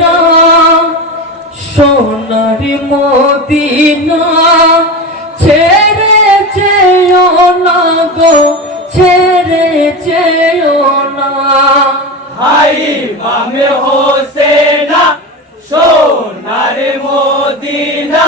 না সোনার মদিনা, ছেড়ে যেও না গো, ছেড়ে যেও না। হাই বামে হোসেনা, সোনার মদিনা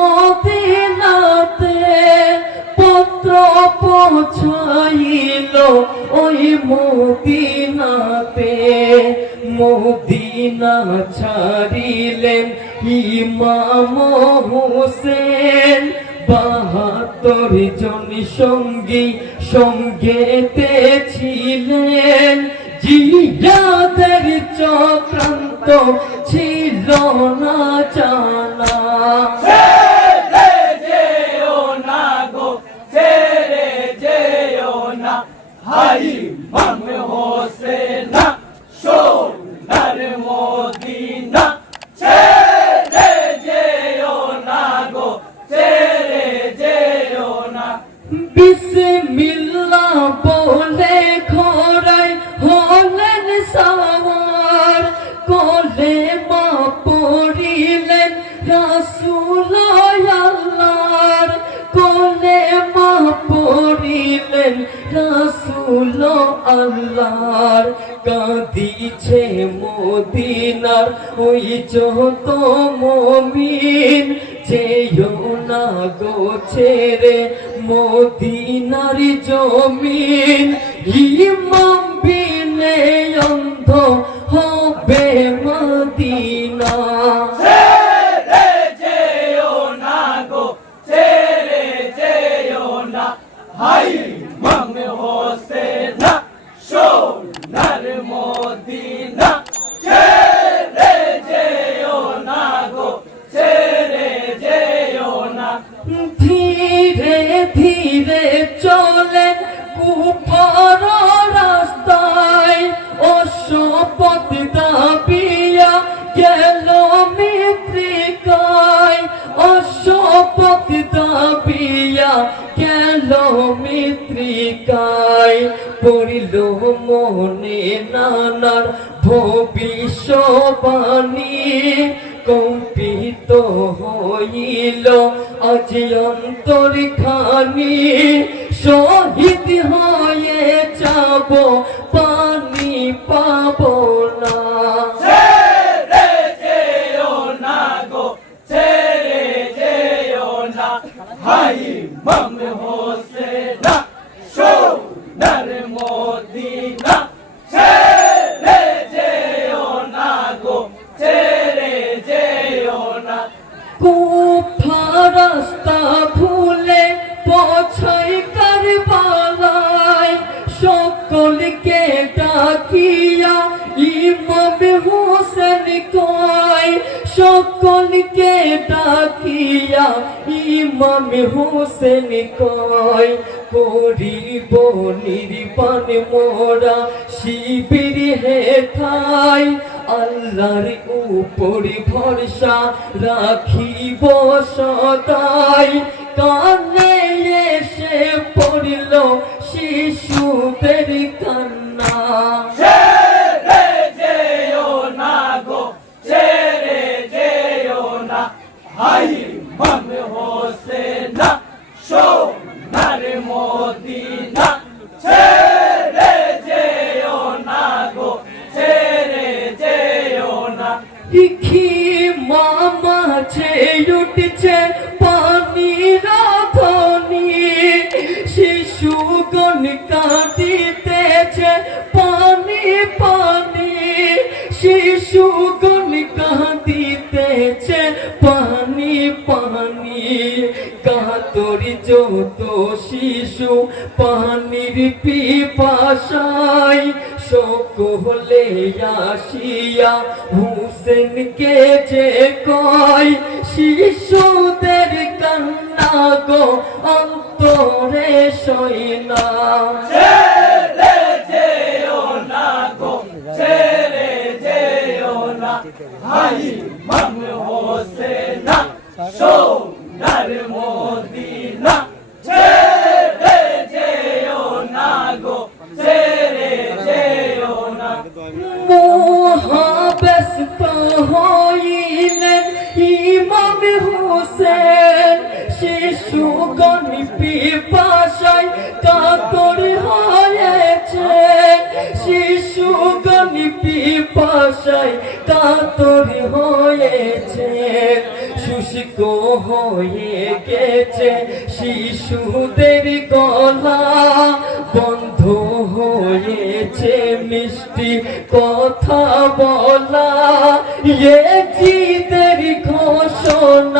মদিনাতে পত্র পৌঁছাইল ওই মদিনাতে। মদিনা ছাড়িলেন ইমাম হোসেন। বাহাত্তর জন সঙ্গী সঙ্গেতে ছিলেন। জিয়াদের চক্রান্ত ছিল না জানা। যেও না হাই মাম হোসেনা আল্লাহর কাঁদিছে মদিনার, ওই যত মমিন যেও না গো ছেড়ে মদিনার জমিন। ইমাম বিনে অন্ধ হবে মদিনা। হাই মাম হোসেনা সোনার মদিনা ছেড়ে যেও না গো ছেড়ে যেও না ধীরে ধীরে চলে কুপার রাস্তায় ও শপথ দাবিয়া গেল মিত্রিকায় ও শপথ দাবিয়া গেল মিত্রিকায় পড়িল মনে নানার ভবিষ্যবাণী। কম্পিত হইল আজ অন্তর খানি শহীদ হয়ে যাব পানি পাব না। হাই হোসেনা। সকলকে ডাকিয়া ইমাম হোসেন কয়, সকলকে ডাকিয়া ইমাম হোসেন কয়, করিব নির্বাণ মোরা শিবির হেথায় আল্লাহর উপর ভরসা রাখিব সদাই। কানে এসে পড়ল শিশুদের উঠছে পানি রাধনি শিশুগণ কাঁদিতেছে পানি পানি। শিশু শিশুগণ কাঁদিতেছে পানি পানি। কাতরি যত শিশু পানির পিপাসায় সকলে আসিয়া হুসেনকে যে কয় শিশুদের কান্না গো অন্তরে সইনা হাই ইমাম হোসেনা সোনার মদিনা পিপাসায় কাতর হয়েছে। শিশুগণ পিপাসায় কাতর হয়েছে। শুষ্ক হয়ে গেছে শিশুদের গলা। বন্ধ হয়েছে মিষ্টি কথা বলা। এ জিদের ঘোষণা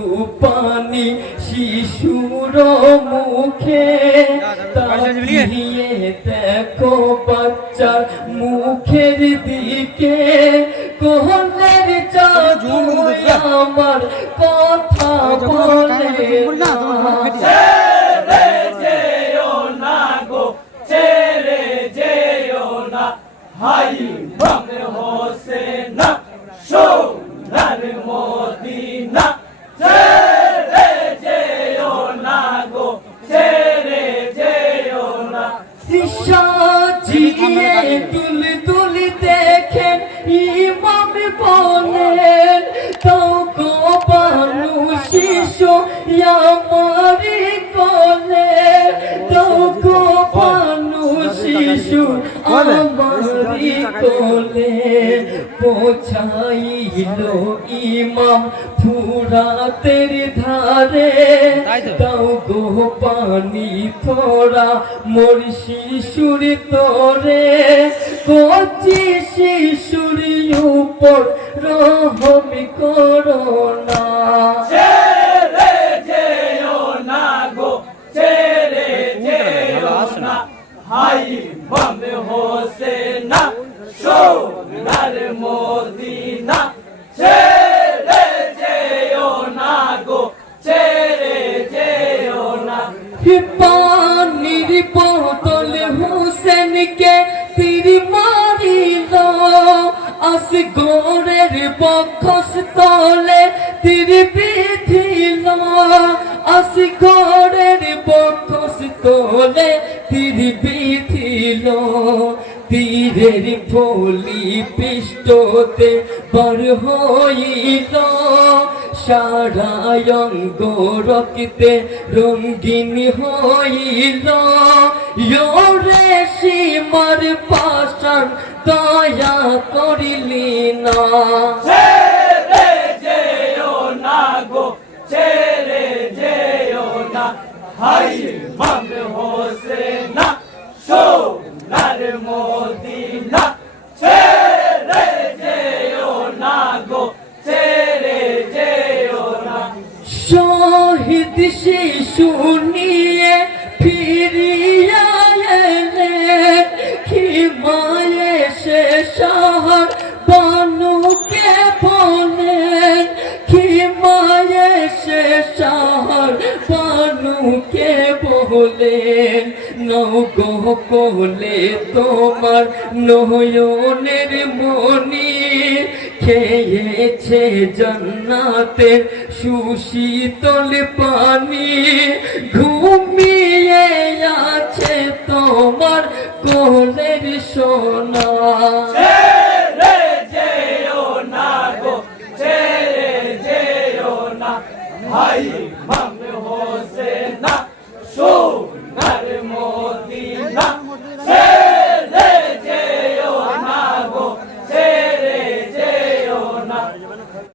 মুখে তাকিয়ে দেখো বাচ্চার মুখের দিকে কোহনের জাদু আমার কথা বলে না ছেড়ে শিশু আমারি কোলে পৌঁছাইল ইমাম ফুরাতের ধারে। তাও গো পানি থোড়া মোর শিশুর তোরে। কচি শিশুর উপর রহম করোনা ছেড়ে যেও না গো ছেড়ে যেও না হাই ইমাম হোসেনা সোনার মদিনা ছেড়ে যেও না গো ছেড়ে যেও না পানির বোতল হুসেনকে তীর মারিল। আস গোরের বক্ষস তলে তীর বিধিল আস গোরের বক্ষস তলে তীর বিধিল তীরের ফলি পৃষ্ঠতে বার হইল। সারা অঙ্গ রক্তে রঙ্গিন হইল। ইয়োরে সীমার পাশান দয়া করিলি না। মদিনা। শহীদ শিশু নিয়ে ফিরিয়া এলেন কি মায়ে সে শহর বানুকে বলেন কি মায়ে সে শহর বানুকে বলেন নৌকো কোলে তোমার নয়নের মনি খেয়েছে জন্নাতের সুশীতল পানি। ঘুমিয়ে আছে তোমার কোলের সোনা।